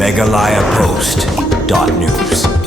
megalayapost.news.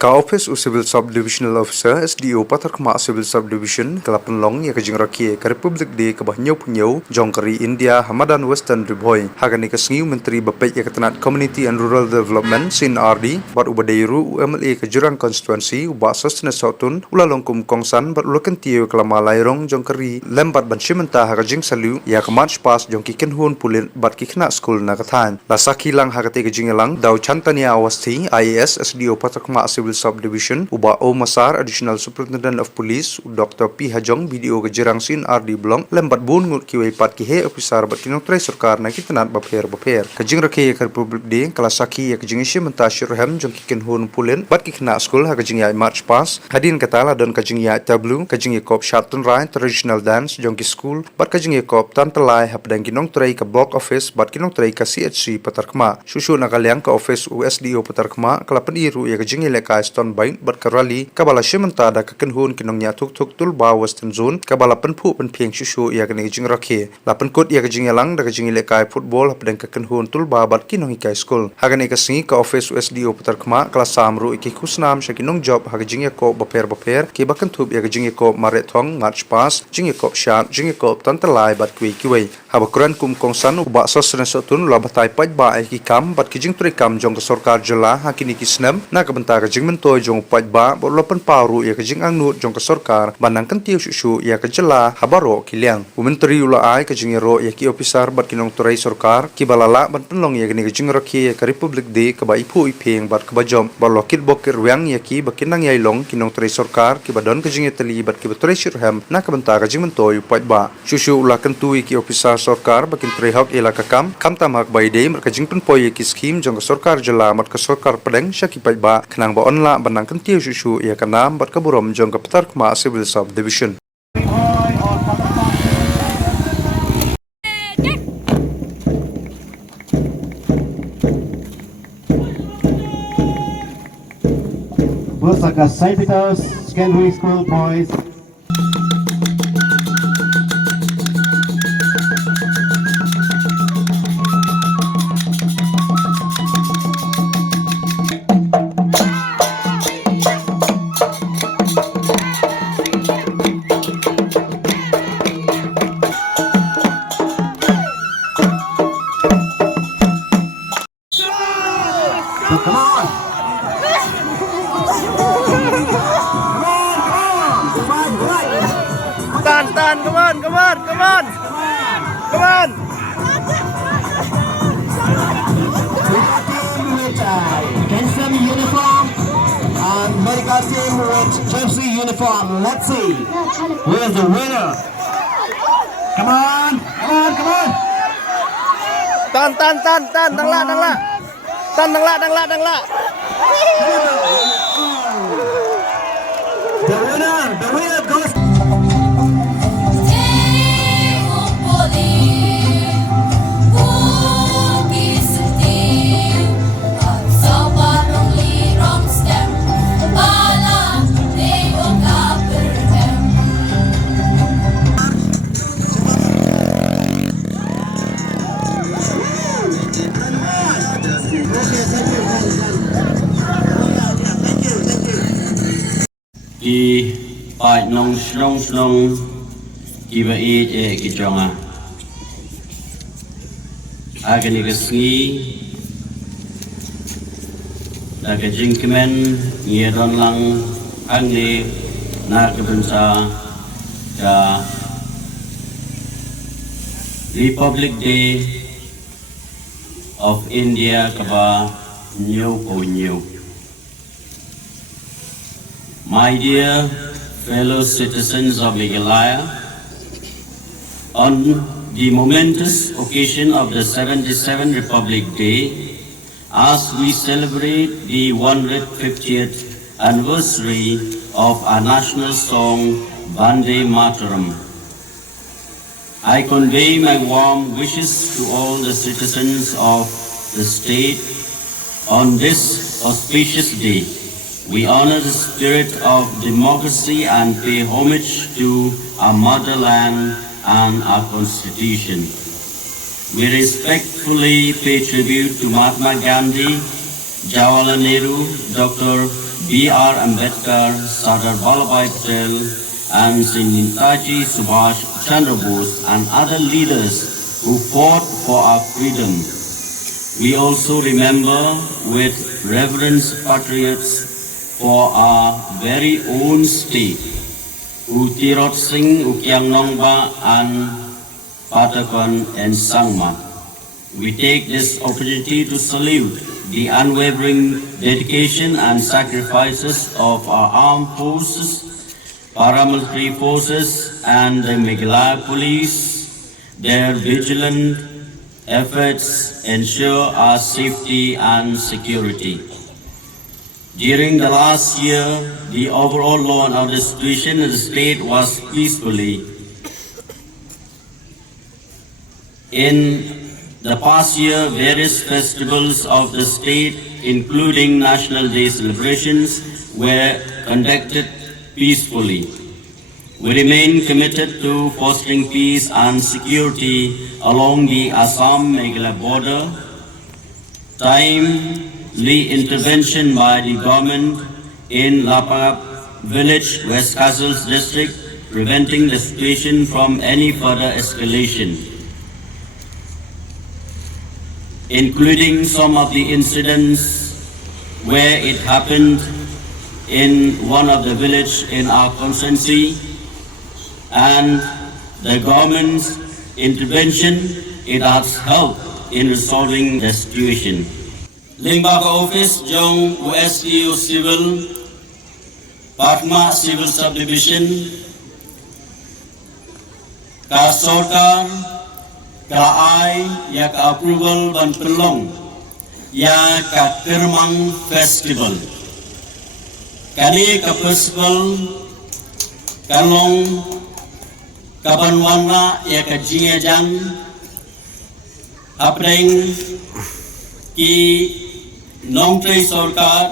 Ka Office of Civil Subdivisional Officer SDO Patar Khma Civil Subdivision Kelapan Long ya kajing rakie ke Republik di ke Bahnyau Punyau Jongkari India Hamadan Western Riboy hagani ke sengiu Menteri Bapek ya ketenat Community and Rural Development Sin RD bat ubadairu UMLA ke Jurang Constituency uba sosna sautun ula longkum kongsan bat ulakan tiyo kelama lairong Jongkari lembat ban shimenta hagajing salu ya ke March Pass jongki kenhun pulin bat ki kena school na kathan lasaki lang hagate ke jingelang dau chantania awasti IAS SDO Patar Khma Civil Subdivision uba O Masar Additional Superintendent of Police Dr. P Hajong video ke Jirang Sin RD Blong lembat bun ngut kiwai pat ki he officer bat kinong trai sarkar na kitanat baper kajing rakhe ke Republik di kalasaki ya kajing ishi mentashir hem jong ki kenhun pulin bat ki kena school ha kajing ya March Pass hadin katala don kajing ya tablu kajing ya kop shatun rai traditional dance jong ki school bat kajing ya kop tantalai hapdang kinong trai ke block office bat kinong trai ke CHC Patar Khma susu nakaliang ke office USDO Patar Khma kalapan iru ya kajing ya Stone Bain berkerali kabala shimenta da kekenhun kinongnya tuk tulba Western Zone kabala penpu penpieng susu ia kene jing rakhe la penkut ia kejing yalang da kejing lekai football hapdang kekenhun tulba bat kinong ikai school hagane ka singi ka office USDO Patar Khma kelas samru iki kusnam shakinong job hagajing ya ko baper ki bakan thub ia kejing ko marethong March Pass jing ko shat jing ko tantalai bat kiwai habakuran kum kongsan uba sosren sotun la batai paj ba ki kam bat kijing tri kam jong ka sarkar jela hakini kisnam na ka benta kejing mentoy jong paj ba bolopan paru ya kejing angnut jong ka sarkar banang kentiu susu ya kejela habaro kiliang umenteri ula ai kejing ro ya ki officer bat kinong turai sarkar ki balala ban penlong ya kene kejing rakhi ya ka Republik de ka ba ipu ipeng bat ka bajom balokit bokir wiang ya ki bakinang yailong kinong turai sarkar ki badon kejing teli bat ki turai shirham na ka benta kejing mentoy paj ba susu ula kentui ki officer sarkar bakin turai hak ela ka kam tamak bai de mer kejing penpoy ki scheme jong ka sarkar jela mat ka sarkar pedeng syaki paj ba kenang ba la banang kentiu susu ia kanam bat kaburom jong ka Patar Khma Civil Subdivision. Busaka St. Peter's Secondary School boys. So come on! Come on! Handsome uniform and medical team with jersey uniform. Let's see who is the winner. Come on! Tan, dang la. The winner goes. Ki pai nong snong ki ba e ki jonga agani kesngi daga jingkemen ngedon lang angne na kebensa da Republic Day of India kaba new Punyu. My dear fellow citizens of Meghalaya, on the momentous occasion of the 77th Republic Day, as we celebrate the 150th anniversary of our national song, Vande Mataram, I convey my warm wishes to all the citizens of the state on this auspicious day. We honor the spirit of democracy and pay homage to our motherland and our constitution. we respectfully pay tribute to Mahatma Gandhi, Jawaharlal Nehru, Dr. B.R. Ambedkar, Sardar Vallabhbhai Patel, and Sri Netaji Subhash Chandra Bose and other leaders who fought for our freedom. We also remember with reverence patriots for our very own state, U Tirot Singh, U Kiang Nongba, and Patakon and Sangma. We take this opportunity to salute the unwavering dedication and sacrifices of our armed forces, paramilitary forces, and the Meghalaya police. Their vigilant efforts ensure our safety and security. During the last year, the overall law and order situation in the state was peacefully. In the past year, various festivals of the state, including National Day celebrations, were conducted peacefully. We remain committed to fostering peace and security along the Assam-Meghalaya border. Timely intervention by the government in Lapap village, West Castles district, preventing the situation from any further escalation, including some of the incidents where it happened in one of the village in our constituency, and the government's intervention, it has helped in resolving the situation. Limbaka office, Jong USDU Civil, Patma Civil Subdivision, Ka Sarkar, Ka Ai, Ya Ka Approval Ban Pelong, Ya Ka Kermang Festival. Kali Ka Festival, Kalong, Kabanwana, Ya Ka Jingajan, Apreng, Ki Nongtray Sarkar,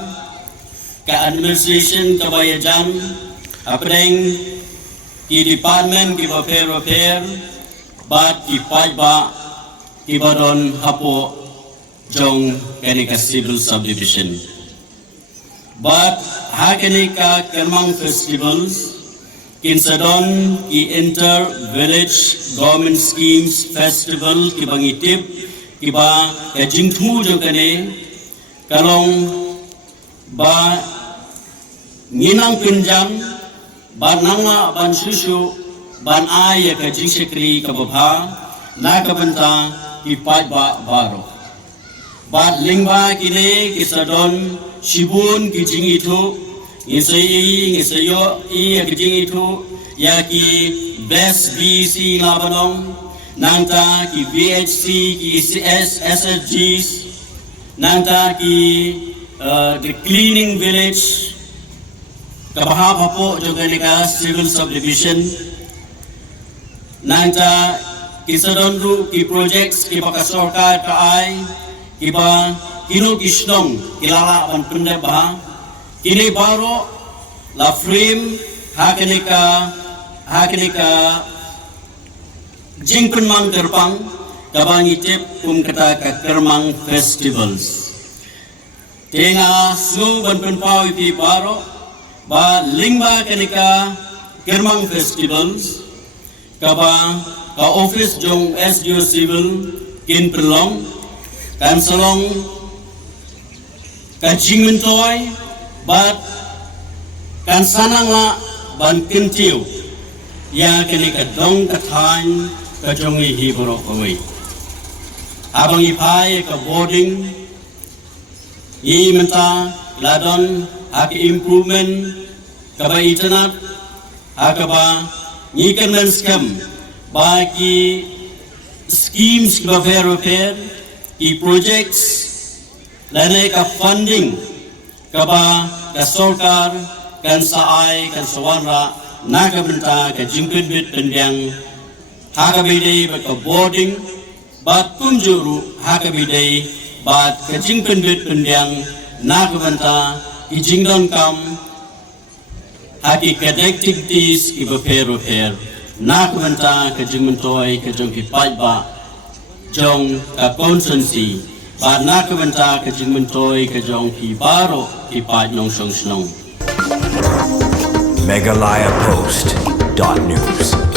Ka Administration Kabayajan, Apreng, Ki Department Ki Repair, Bat Ki Pajba, Ki Badon Hapo, Jong Kanika Civil Subdivision. But Hakanika Kermang Festivals, Kinsadon Ki Inter-Village Government Schemes Festival, Ki Bangitip, Ki Ba Kajingtmu Jokane, Kalong Ba Ninang Pinjang, Ban Nanga Ban Shushu, Ban Ay Kajing Shekri Kababha, Nakabanta Ki Pajba Baro. Bat Lingba Kine Kisadon, Shibun Kijing Itu, Ngisayo Kijing Itu, Yaki Best BC Labanong, Nangta Ki VHC Ki SSGs, Nangta Ki the Cleaning Village, Kabaha Papo Joganika Civil Subdivision, Nangta Kisadonru Ki Projects Ki Pakasarkar Kaai, Kiba Kino Kishnong Kilala Ban Pundabaha, Kini Baro La Frame Hakanika Jingpen Mang Kerpang Kabangitip Kata Kermang Festivals. Tenga Su Ban Punpau Ipi Baro Ba Lingba Kanika Kermang Festivals Kaba Ka Office Jong SDO Civil Kin Pelong Kansalong Kajingmentoy Bat Kansanang La Ban Kintiu Ya Kini Kadong Kathan Kajongi Hiboro Kawai Abang Ipai Ka Boarding Yi Menta Ladon Haki Improvement Kaba Internet Hakaba Nyikan dan Scam Bagi Schemes Kaba Fair Repair Ki projects Lane ka funding Kaba Ka Sarkar Kan Saay Kan Sawanra Nakabenta Ka Jingpinbit Pendiang Hakabide Bat Ka Boarding Bat Kunjuru Hakabide Bat Ka Jingpinbit Pendiang Nakabenta Ki Jingdon Kam Haki Connectivities Ki Repair Nakabenta Ka Jingmentoy Ka Jong Ki Pajba jong ka constancy ba na ka banta ka jingmentoy ka jong ki baro ki pa nong song snong Meghalaya Post.news.